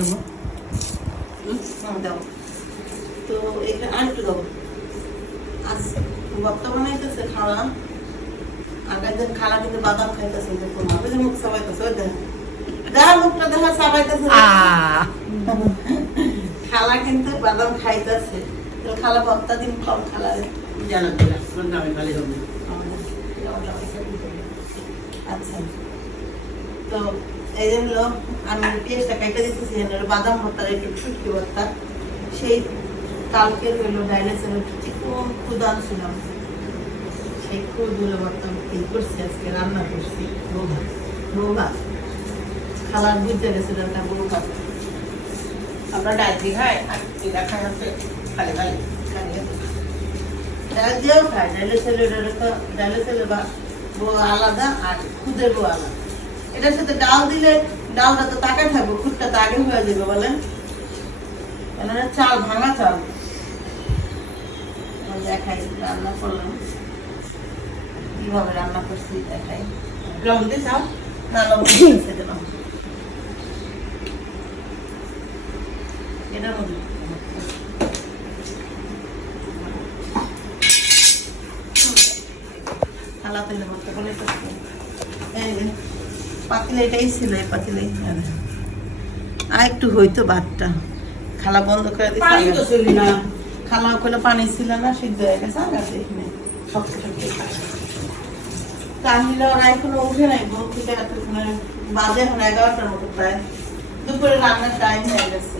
দেবো দাও তো এখানে আর একটু দাও আচ্ছা ভর্তা বানাইতেছে খাওয়া আগের দিন খালা কিন্তু বাদাম খাইতেছে দেখুন হবে যে মুখ সাবাইতেছে ওই দেখ দেখা মুখটা দেখা সাবাইতেছে খালা কিন্তু বাদাম খাইতেছে তো খালা ভর্তা দিন কম খালা জানা দিলা আমি খালি হবে আচ্ছা তো এই যে হলো আমি পেঁয়াজটা কেটে দিতেছি বাদাম ভর্তা একটু শুটকি ভর্তা সেই কালকের হলো ডাইলেসের চিকন কুদান ছিলাম সেই কুদগুলো ভর্তা এই করছি আজকে রান্না করছি বউ ভাত খালার বুঝতে গেছিল একটা বউ ভাত আমরা ডাইলি খাই আর এরা খাই হচ্ছে খালি খালি ডাল দিয়েও খায় ডাইলেসের বা বউ আলাদা আর খুদের বউ আলাদা এটার সাথে ডাল দিলে ডালটা তো তাকায় থাকবো খুদটা তো আগে হয়ে যাবে বলেন চাল ভাঙা চাল দেখাই রান্না করলাম কিভাবে রান্না করছি দেখাই লবণ দিয়ে চাও না লবণ দিয়েছে দিলাম এটার মধ্যে খালা তেলে মতো বলে পাতিলে এটাই ছিল এই পাতিলে আর একটু হইতো ভাতটা খালা বন্ধ করে পানি তো ছিল না খালা ওখানে পানি ছিল না সিদ্ধ হয়ে গেছে আগাতে এখানে শক্ত শক্ত তাহলে ওরা এখনো উঠে নাই ঘুম থেকে বাজে এখন 11টার মতো প্রায় দুপুরে রান্নার টাইম হয়ে গেছে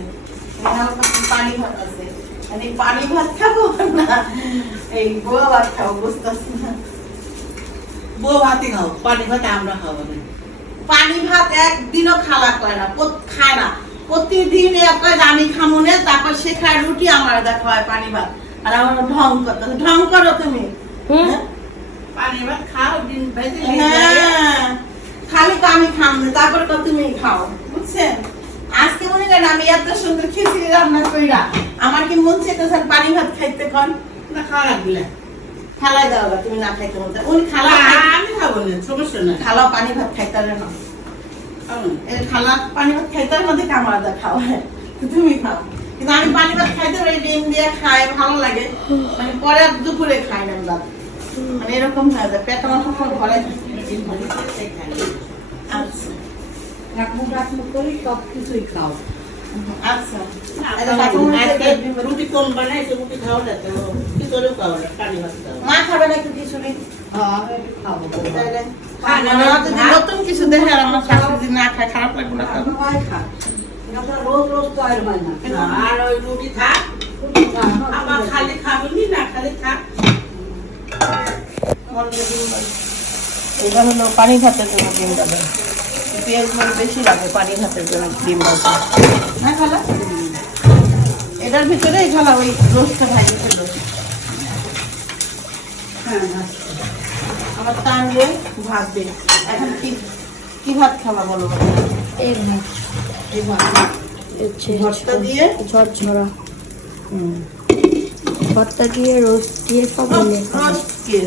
পানি ভাত আছে মানে পানি ভাত খাবো না এই গোয়া ভাত খাবো বুঝতেছি না বউ ভাতই খাও পানি ভাত আমরা খাবো না পানি ভাত একদিনও খালা করে না খায় না প্রতিদিন আমি খামো না তারপর সে খায় রুটি আমার দেখা হয় পানি ভাত আর আমার ঢং করতে ঢং করো তুমি পানি ভাত খাও দিন ভেজে খালি তো আমি খাম না তারপর তো তুমি খাও বুঝছেন আজকে মনে করেন আমি এত সুন্দর খিচুড়ি রান্না কইরা আমার কি মন চাইতেছে পানি ভাত খাইতে কন না খাওয়া লাগলে খালাই দাও তুমি না খাইতে মন চাই উনি খালা আমি খাবো না সমস্যা না খালা পানি ভাত খাইতে না খালা পানি ভাত খাইতে মধ্যে কামাদা খাওয়া তুমি খাও কিন্তু আমি পানি ভাত খাইতে পারি ডিম দিয়ে খাই ভালো লাগে মানে পরে আর দুপুরে খাই না দাদা মানে এরকম হয় যে পেট আমার সবসময় ভরে আচ্ছা রাখমুখ করি সব কিছুই খাও আচ্ছা রুটি কম বানাইছে রুটি খাও না তো কি করে খাও না পানি ভাত খাও মা খাবে না একটু খিচুড়ি খাবো নতুন কিছু দেখে আর আমার শাশুড়ি না খায় খারাপ লাগবে না রোজ রোজ তো আর হয় না আর ওই রুটি থাক আবার খালি খাবি না খালি থাক এটা হলো পানি ভাতের জন্য ডিম ডাবে পেঁয়াজ মানে বেশি লাগে পানি ভাতের জন্য ডিম ডাবে হ্যাঁ খালা এটার ভিতরে খালা ওই রোস্টটা ভাজি ছিল হ্যাঁ আমার টানলে ভাজবে এখন কি ভাত খাবা বলো এই ভাত এই ভাত ভর্তা দিয়ে ঝরঝরা ভর্তা দিয়ে রোস্ট দিয়ে সব মিলে রোস্ট কি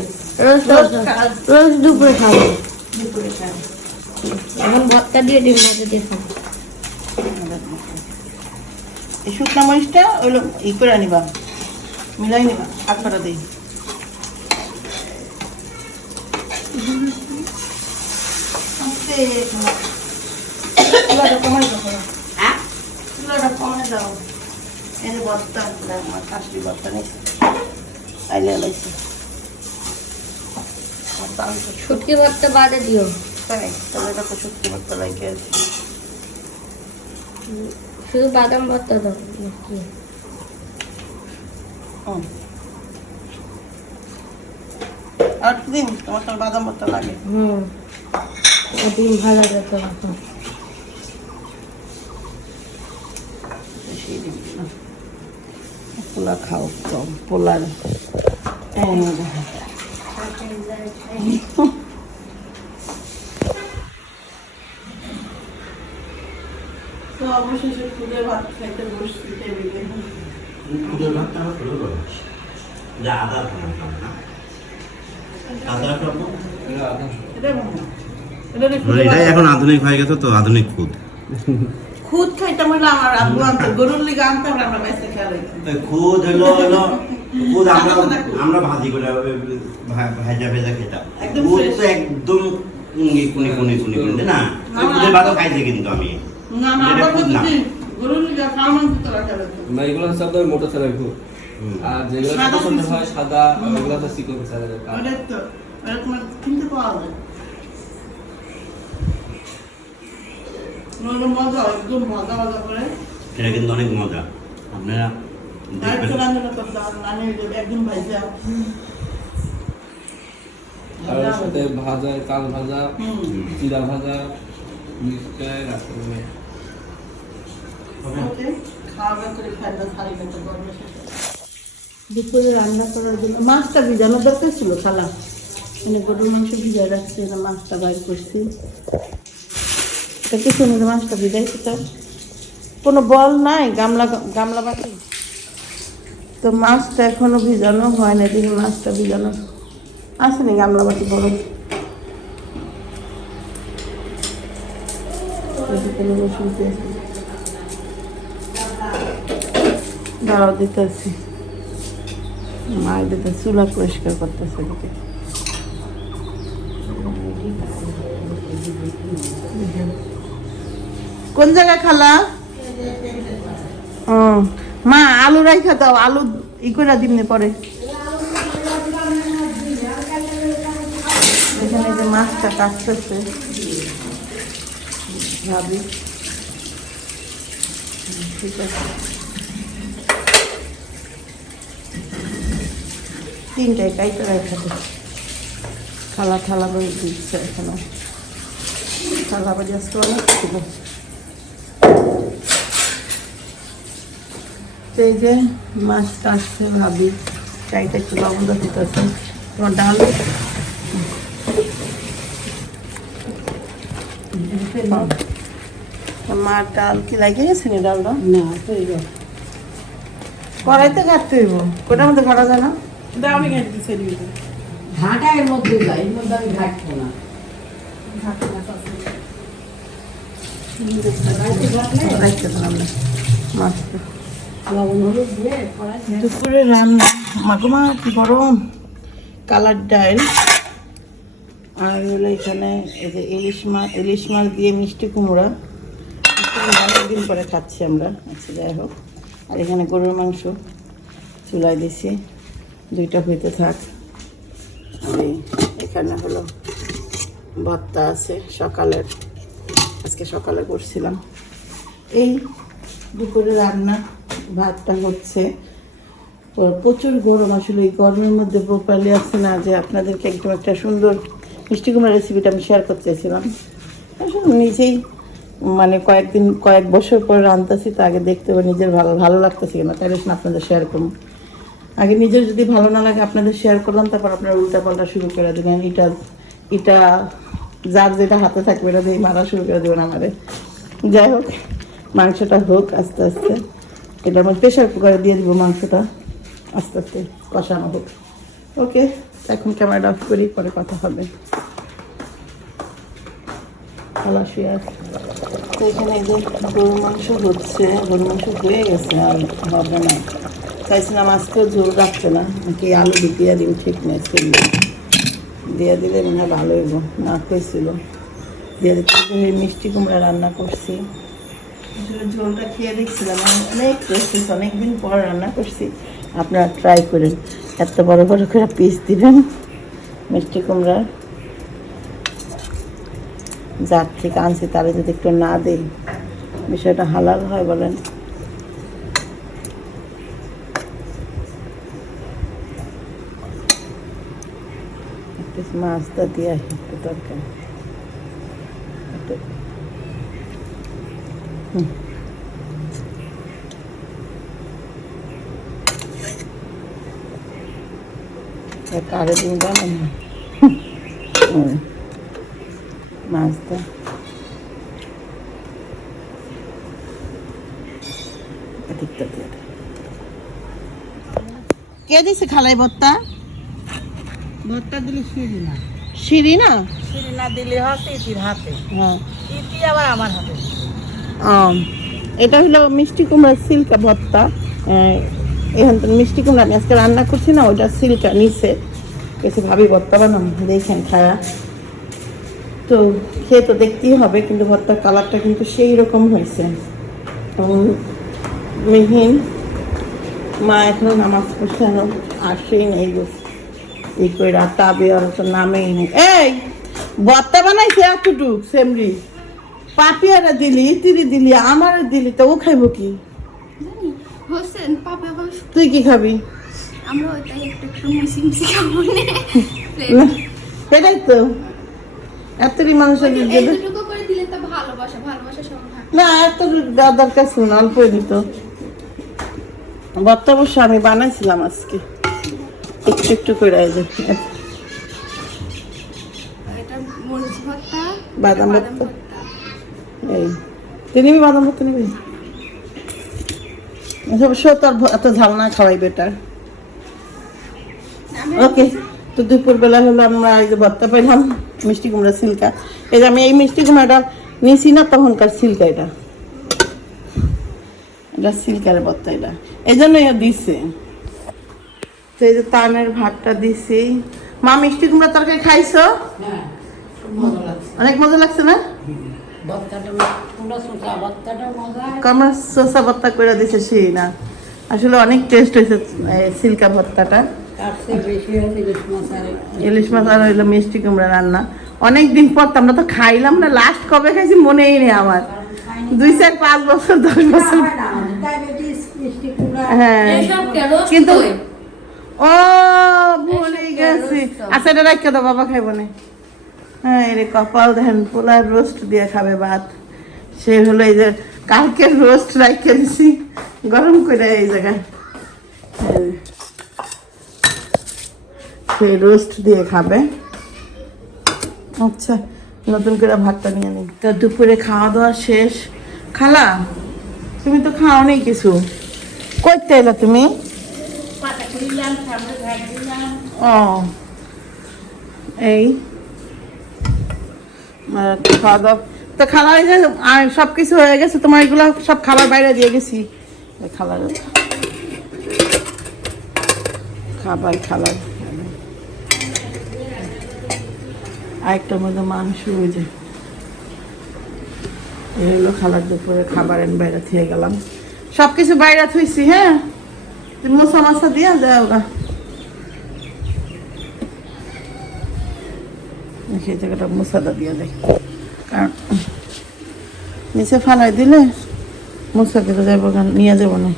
রোস্ট দুপুরে খাবো দুপুরে খাই এখন ভর্তা দিয়ে ডিম ভাজা দিয়ে খাবো এই শুকনা মরিচটা ওইগুলো ই করে নিবা মিলাই নিবা হাত করা দিই চুলাটা কমাই দাও চুলাটা কমাই দাও এই যে বস্তা আমার শাশুড়ি বস্তা নেই আইলে লাইছে শুটকি ভর্তা বাদে দিও তাই তাহলে এটা তো শুটকি বস্তা লাগে শুধু বাদাম ভর্তা দাও নাকি আর দিন তোমার তো বাদাম ভর্তা লাগে ডিম ভাজা যেত এখন পোলা খাও কম পোলার তো অবশেষে খুদে ভাত খাইতে বসছি টেবিলে খুদের ভাতটা আমার ভালো করে যা আদা খাবো না আদা খাবো এটা ভালো মানে এটাই এখন আধুনিক হয়ে গেছে তো আধুনিক খুদ খুদ খাইতাম হইলো আমার আব্বু আনতো, গরুর লিগে আনতাম, আমরা বাইসে খেয়াল হইতাম। খুদ হলো খুদ আমরা ভাজি করে ভাজা ভেজা খেতাম। একদম খুদ fresh। তো একদম কুনি না, খুদের ভাতও খাইছি কিন্তু আমি। না না, এটা আব্বা খুদ না। বলতে গরুর লিগে কামান দিতে রাখা হইতো। না এগুলো হচ্ছে আপনার মোটা চালের খুব, আর যেগুলো সাদা পছন্দ কিছু। হয় সাদা, ওগুলো তো চিকন চালের। ওটাই তো, ওটা তোমার কিনতে পাওয়া যায়। ওগুলো মজা, একদম মজা মজা করে। এটা কিন্তু অনেক মজা, আপনারা আর দেখবেন। তো রান্না করতাম, নানি একদম ভাইজা। আর ওর সাথে ভাজা, চাল ভাজা, হুম। জিরা ভাজা, মিষ্টাই রাখতে হবে। ওকে, খাওয়া দাওয়া করে খাইবা, খালি পেটে গরমের সাথে। দুপুরে রান্না করার জন্য মাছটা ভিজানোর দরকার ছিল খালা, মানে গরুর মাংস ভিজাই রাখছি, না মাছটা বাইর করছি। এটা কি শুনে মাছটা ভিজাইছি, তার কোনো বল নাই, গামলা বাটি তো মাছটা এখনো ভিজানো হয় না। দিন মাছটা ভিজানো আসেনি গামলা বাটি বড়। রসুন পেঁয়াজ দাঁড়াও দিতেছি, মায়ের দিতে চুলা পরিষ্কার করতেছে এদিকে। কোন জায়গায় খালা? ও মা, আলু রাইখা দাও, আলু ই করে দিমনে পরে। এখানে যে মাছটা কাটতেছে ভাবি, ঠিক আছে। তিনটায় কাইতে রাখা খালা থালা করে দিচ্ছে এখানে। থালা বাজে আজকে অনেক ছিল। এই যে মাছটা আসছে ভাবি, চাইটা একটু লবণ দিতেছে। তোমার ডাল মার ডাল কি লাগে গেছে নি? ডালটা না কড়াইতে ঘাটতে হইব, কোটার মধ্যে ঘাটা যায় না। আমি খাইতে দিচ্ছি এদিকে। ঘাটা এর মধ্যে যায়, এর মধ্যে আমি ঘাটবো না। রাখতে পারলাম না মাছটা। লবণ হলুদ দিয়ে কড়াই দুপুরে রান্না মাগুমা কি গরম, কালার ডাল আর হলো এখানে এই যে ইলিশ মাছ দিয়ে মিষ্টি কুমড়া। অনেকদিন পরে খাচ্ছি আমরা। আচ্ছা যাই হোক, আর এখানে গরুর মাংস চুলায় দিছি, দুইটা হইতে থাক। আর এখানে হলো ভর্তা আছে সকালের, আজকে সকালে করছিলাম। এই দুপুরে রান্না, ভাতটা হচ্ছে। তো প্রচুর গরম, আসলে এই গরমের মধ্যে প্রপারলি আসছে না যে আপনাদেরকে একদম একটা সুন্দর মিষ্টি কুমড়ার রেসিপিটা আমি শেয়ার করতে চাইছিলাম। আসলে নিজেই মানে কয়েক বছর পর রান্তাছি, তো আগে দেখতে হবে নিজের ভালো লাগতেছে কিনা, তাহলে আপনাদের শেয়ার করবো। আগে নিজের যদি ভালো না লাগে আপনাদের শেয়ার করলাম, তারপর আপনারা উল্টাপাল্টা শুরু করে দেবেন। এটা যার যেটা হাতে থাকবে এটা দিয়ে মারা শুরু করে দেবেন আমাদের। যাই হোক, মাংসটা হোক আস্তে আস্তে। এটা আমার প্রেশার কুকারে দিয়ে দিব, মাংসটা আস্তে আস্তে কষানো হোক। ওকে, এখন ক্যামেরাটা অফ করি, পরে কথা হবে। তো এখানে এই যে গরুর মাংস হচ্ছে, গরুর মাংস হয়ে গেছে, আর হবে না। চাইছিলাম আজকেও ঝোল রাখছে না, নাকি আলু দিয়ে দিন, ঠিক নেই, দিয়ে দিলে মনে হয় ভালো হইব। না কইছিল দিয়ে দিতে, মিষ্টি কুমড়া রান্না করছি। ঝোলটা খেয়ে দেখছিলাম, অনেক টেস্টি, অনেকদিন পর রান্না করছি। আপনারা ট্রাই করেন, এত বড় বড় করে পিস দিবেন মিষ্টি কুমড়ার। যার থেকে আনছি তারা যদি একটু না দেই, বিষয়টা হালাল হয় বলেন। মাছটা দিয়ে একটু তরকারি, কারে দিন জানেন মাছটা কে দিছে খালাই ভর্তা? ভর্তা দিলে সিঁড়ি না, সিঁড়ি না, সিঁড়ি না দিলে হয় ইতির হাতে, হ্যাঁ ইতি আবার আমার হাতে। এটা হলো মিষ্টি কুমড়ার সিল্কা ভর্তা। এখান থেকে মিষ্টি কুমড়া আমি আজকে রান্না করছি না, ওইটা সিল্কা নিচে কিছু ভাবি ভর্তা বানাম দেখেন খায়া। তো খেয়ে তো দেখতেই হবে, কিন্তু ভর্তার কালারটা কিন্তু সেই রকম হয়েছে। মিহিন মা এখনো নামাজ পড়ছে, আসেই নেই এই করে তাবে আর তো নামেই নেই। এই ভর্তা বানাইছে এতটুক সেমরি, পাপিয়ারা দিলি, তিরি দিলি, আমার দিলি, তো ও খাইব কি? হোসেন পাপা বস, তুই কি খাবি? আমরা ওইটাই একটু মিশি খাবো না, এটাই তো এতটি মানুষের এইটুকু করে দিলে তো ভালোবাসা সব হয় না, এত দরকার ছিল না, অল্প দিত। ভর্তা অবশ্য আমি বানাইছিলাম আজকে একটু একটু করে। এটা মরিচ ভর্তা, বাদাম ভর্তা, এই তিনি বাদাম ভর্তা নিবি? অবশ্য তোর এত ঝাল না খাওয়াই বেটার। ওকে, তো দুপুরবেলা হলো আমরা এই যে ভর্তা পেলাম মিষ্টি কুমড়া সিল্কা। এই যে আমি এই মিষ্টি কুমড়াটা নিছি না তখনকার সিল্কা, এটা সিল্কার ভর্তা, এটা এই জন্যই দিছে। তো এই যে তানের ভাতটা দিছি। মা মিষ্টি কুমড়া তরকারি খাইছো? হ্যাঁ, খুব মজা লাগছে। অনেক মজা লাগছে না? ভর্তাটা পুরো শসা ভর্তাটা মজা। আমার শসা ভর্তা করে দিছে সেই না, আসলে অনেক টেস্ট হয়েছে সিল্কা ভর্তাটা। তার চেয়ে বেশি হয়েছে ইলিশ মাছ আর ইলিশ মাছ আর হইলো মিষ্টি কুমড়া রান্না। অনেক দিন পর তো আমরা তো খাইলাম না, লাস্ট কবে খাইছি মনেই নেই আমার, 2-4-5 বছর 10 বছর। ডায়াবেটিস, মিষ্টি কুমড়া হ্যাঁ এসব কেন কিন্তু ও ভুলে গেছি। আচ্ছা এটা রাখতে দাও, বাবা খাইব না। হ্যাঁ এরে কপাল দেখেন, পোলার রোস্ট দিয়ে খাবে ভাত। সে হলো এই যে কালকের রোস্ট রাখতে দিছি গরম করে এই জায়গায়, সেই রোস্ট দিয়ে খাবে। আচ্ছা নতুন করে ভাতটা নিয়ে নিই। তো দুপুরে খাওয়া দাওয়া শেষ। খালা তুমি তো খাও নেই কিছু, করতে এলো তুমি? ও এই খাওয়া দাওয়া তো খালা হয়ে যায় আর সব কিছু হয়ে গেছে তোমার, এগুলো সব খাবার বাইরে দিয়ে গেছি। খালার খাবার আরেকটার মধ্যে মাংস, ওই যে এই হলো খালার দুপুরে খাবার। বাইরে থুয়ে গেলাম, সব কিছু বাইরে থুইছি। হ্যাঁ মশা মাছা দিয়া যায় ওরা, সেই জায়গাটা মশাদা দিয়ে দেয়, কারণ নিচে ফালাই দিলে মশা কেটে যাবো, নিয়ে যাবো না।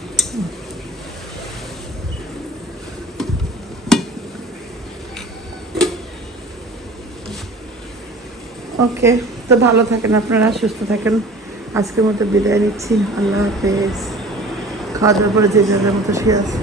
ওকে, তো ভালো থাকেন আপনারা, সুস্থ থাকেন। আজকের মতো বিদায় নিচ্ছি, আল্লাহ হাফেজ। খাওয়া দাওয়ার পরে যে যার মতো শুয়ে আছে।